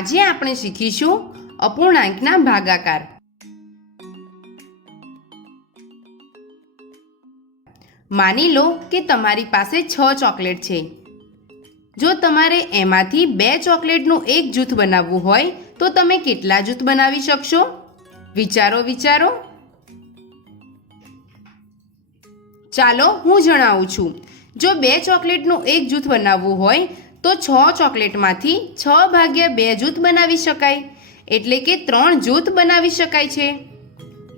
આજે આપણે શીખીશું અપૂર્ણાંકના ભાગાકાર। માની લો કે તમારી પાસે 6 ચોકલેટ છે। જો તમારે એમાંથી 2 ચોકલેટનું એક જૂથ બનાવવું હોય તો તમે કેટલા જૂથ બનાવી શકશો? વિચારો। ચાલો હું જણાવું છું। જો 2 ચોકલેટનું એક જૂથ બનાવવું હોય તો 6 ચોકલેટમાંથી 6/2 જૂથ બનાવી શકાય, એટલે કે 3 જૂથ બનાવી શકાય છે।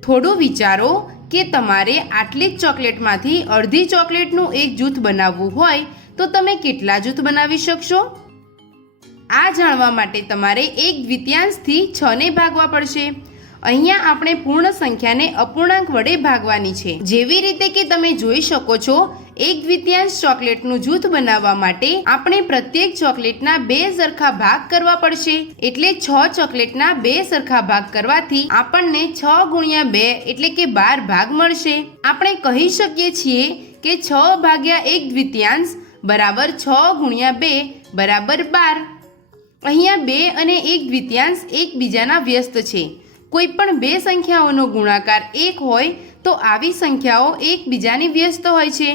થોડું વિચારો કે તમારે આટલી જ ચોકલેટમાંથી અડધી ચોકલેટનું એક જૂથ બનાવવું હોય તો તમે કેટલા જૂથ બનાવી શકશો? આ જાણવા માટે તમારે 1/2થી 6ને ભાગવા પડશે। અહીંયા આપણે પૂર્ણ સંખ્યાને અપૂર્ણાંક વડે ભાગવાની છે। જેવી રીતે કે તમે જોઈ શકો છો, 1/2 ચોકલેટનું જૂથ બનાવવા માટે આપણે પ્રત્યેક ચોકલેટના 2 સરખા ભાગ કરવા પડશે, એટલે 6 ચોકલેટના 2 સરખા ભાગ કરવાથી આપણને 6 × 2 એટલે કે 12 ભાગ મળશે। આપણે કહી શકીએ છીએ કે 6/1/2 બરાબર 6 × 2 બરાબર 12। અહીંયા 2 અને 1/2 એકબીજાના વ્યસ્ત છે। કોઈ પણ 2 સંખ્યાઓનો ગુણાકાર 1 હોય તો આવી સંખ્યાઓ એકબીજાની વ્યસ્ત હોય છે।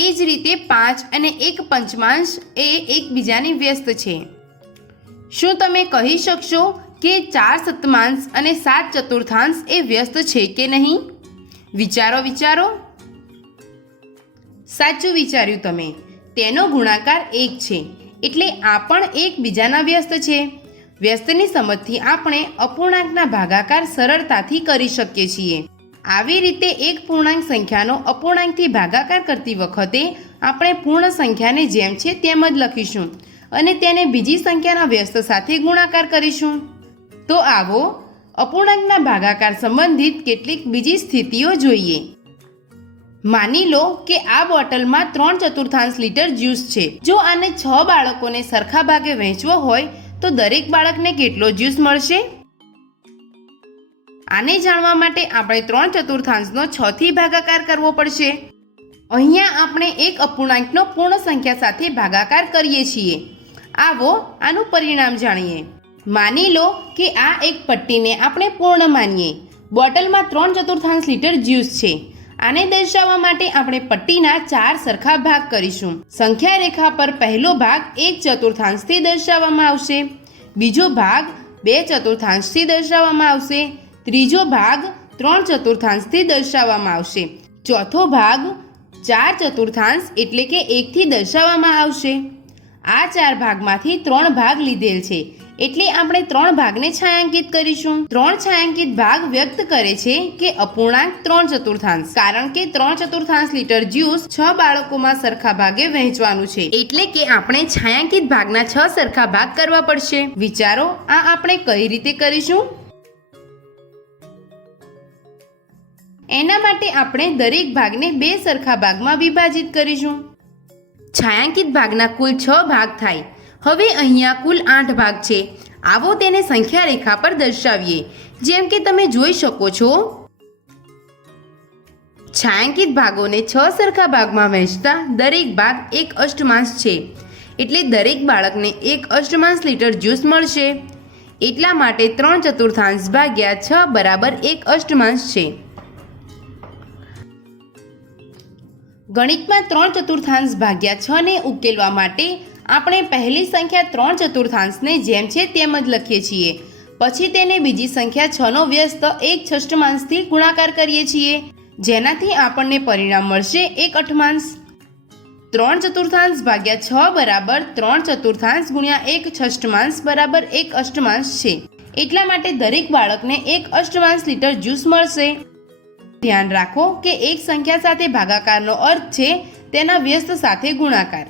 એ જ રીતે 5 અને 1/5 એ એકબીજાની વ્યસ્ત છે। શું તમે કહી શકશો કે 4/7 અને 7/4 એ વ્યસ્ત છે કે નહીં? વિચારો। સાચું વિચાર્યું તમે। તેનો ગુણાકાર 1 છે, એટલે આ પણ એકબીજાના વ્યસ્ત છે। વ્યસ્તની સમજથી આપણે અપૂર્ણાંકના ભાગાકાર સરળતાથી કરી શકીએ છીએ। આવી રીતે એક પૂર્ણાંક સંખ્યાનો અપૂર્ણાંકથી ભાગાકાર કરતી વખતે આપણે પૂર્ણ સંખ્યાને જેમ છે તેમ જ લખીશું અને તેને બીજી સંખ્યાના વ્યસ્ત સાથે ગુણાકાર કરીશું। તો આવો અપૂર્ણાંકના ભાગાકાર સંબંધિત કેટલીક બીજી સ્થિતિઓ જોઈએ। માની લો કે આ બોટલમાં 3/4 લીટર જ્યુસ છે। જો આને 6 બાળકોને સરખા ભાગે વહેંચવો હોય તો દરેક બાળકને કેટલો જ્યુસ મળશે? આને જાણવા માટે આપણે 3/4નો 6 થી ભાગાકાર કરવો પડશે। અહીંયા આપણે એક અપૂર્ણાંકનો પૂર્ણ સંખ્યા સાથે ભાગાકાર કરીએ છીએ। આવો આનું પરિણામ જાણીએ। માની લો કે આ એક પટ્ટીને આપણે પૂર્ણ માનીએ। બોટલમાં 3/4 લીટર જ્યુસ છે। આને દર્શાવવા માટે આપણે પટ્ટીના 4 સરખા ભાગ કરીશું। સંખ્યા રેખા પર પહેલો ભાગ 1/4 થી દર્શાવવામાં આવશે, બીજો ભાગ 2/4 થી દર્શાવવામાં આવશે, ત્રીજો ભાગ 3/4 થી દર્શાવવામાં આવશે, ચોથો ભાગ 4/4 એટલે કે 1 થી દર્શાવવામાં આવશે। આ 4 ભાગમાંથી 3 ભાગ લીધેલ છે, એટલે આપણે 3 ભાગને છાંયાંકિત કરીશું। 3 છાંયાંકિત ભાગ વ્યક્ત કરે છે કે અપૂર્ણાંક 3/4, કારણ કે 3/4 લીટર જ્યુસ 6 બાળકોમાં સરખા ભાગે વહેંચવાનું છે, એટલે કે આપણે છાંયાંકિત ભાગના 6 સરખા ભાગ કરવા પડશે। વિચારો આ આપણે કઈ રીતે કરીશું? એના માટે આપણે દરેક ભાગને 2 સરખા ભાગમાં વિભાજિત કરીશું। છાંયાંકિત ભાગના કુલ 6 ભાગ થાય। હવે અહીંયા કુલ 8 ભાગ છે। આવો તેને સંખ્યા રેખા પર દર્શાવીએ। જેમ કે તમે જોઈ શકો છો, છાંયાંકિત ભાગોને 6 સરખા ભાગમાં વહેંચતા દરેક ભાગ 1/8 છે, એટલે દરેક બાળકને 1/8 લીટર જ્યુસ મળશે। એટલા માટે 3/4 6 બરાબર 1/8 છે। ગણિતમાં 3/4 6 ને ઉકેલવા માટે આપણે પહેલી સંખ્યા 3/4ને જેમ છે તેમ જ લખીએ છીએ, પછી તેને બીજી સંખ્યા 6નો વ્યસ્ત 1/6 થી ગુણાકાર કરીએ છીએ, જેનાથી આપણને પરિણામ મળશે 1/8। 3/4 6 બરાબર 3/4 × 1/6 બરાબર 1/8 છે। એટલા માટે દરેક બાળકને 1/8 લીટર જ્યુસ મળશે। ધ્યાન રાખો કે એક સંખ્યા સાથે ભાગાકારનો અર્થ છે તેના વ્યસ્ત સાથે ગુણાકાર।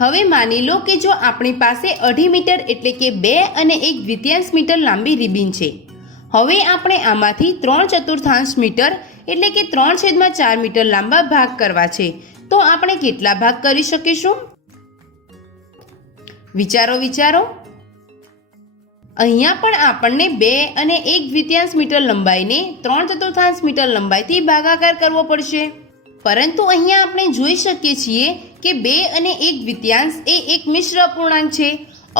હવે માની લો કે જો આપણી પાસે 2.5 મીટર એટલે કે 2 અને 1/2 મીટર લાંબી રિબીન છે। હવે આપણે આમાંથી 3/4 મીટર એટલે કે 3/4 મીટર લાંબા ભાગ કરવા છે, તો આપણે કેટલા ભાગ કરી શકીશું? વિચારો। અહીંયા પણ આપણને 2 અને 1/2 મીટર લંબાઈને 3/4 મીટર લંબાઈથી ભાગાકાર કરવો પડશે। પરંતુ અહીંયા આપણે જોઈ શકીએ છીએ કે 2 અને 1 દ્વિતીયાંશ એ એક મિશ્ર અપૂર્ણાંક છે.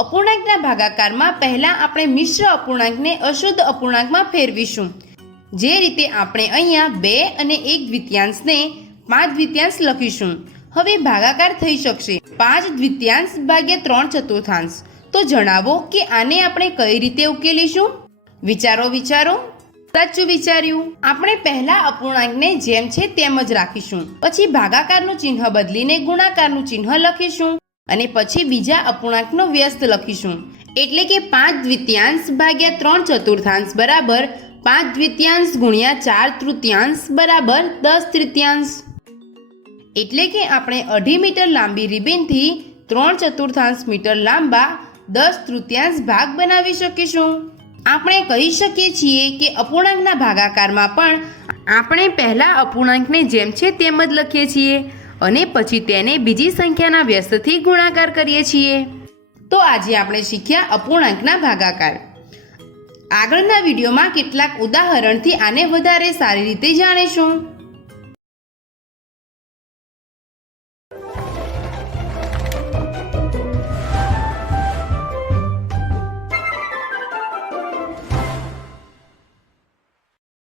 અપૂર્ણાંકના ભાગાકારમાં પહેલાં આપણે મિશ્ર અપૂર્ણાંકને અશુદ્ધ અપૂર્ણાંકમાં ફેરવીશું. જે રીતે આપણે અહીંયા 2 અને 1 દ્વિતીયાંશને 5 દ્વિતીયાંશ લખીશું. હવે ભાગાકાર થઈ શકશે 5 દ્વિતીયાંશ ભાગ્યા 3 ચતુર્થાંશ. તો જણાવો કે આને આપણે કઈ રીતે ઉકેલીશું? વિચારો. સાચું વિચાર્યું. આપણે પહેલા અપૂર્ણાંકને જેમ છે તેમ જ રાખીશું. પછી ભાગાકારનું ચિહ્ન બદલીને ગુણાકારનું ચિહ્ન લખીશું અને પછી બીજા અપૂર્ણાંકનો વ્યસ્ત લખીશું. એટલે કે 5 દ્વિતીયાંશ ભાગ્યા 3 ચતુર્થાંશ બરાબર 5 દ્વિતીયાંશ ગુણ્યા 4 તૃતીયાંશ બરાબર 10 તૃતીયાંશ. એટલે કે આપણે 2.5 મીટર લાંબી રિબીનથી 3 ચતુર્થાંશ મીટર લાંબા 10 તૃતીયાંશ ભાગ બનાવી શકીશું. આપણે કહી શકીએ છીએ કે અપૂર્ણાંકના ભાગાકારમાં પણ આપણે પહેલા અપૂર્ણાંકને જેમ છે તેમ જ લખીએ છીએ અને પછી તેને બીજી સંખ્યાના વ્યસ્તથી ગુણાકાર કરીએ છીએ. તો આજે આપણે શીખ્યા અપૂર્ણાંકના ભાગાકાર. આગળના વિડીયોમાં કેટલાક ઉદાહરણથી આને વધારે સારી રીતે જાણીશું.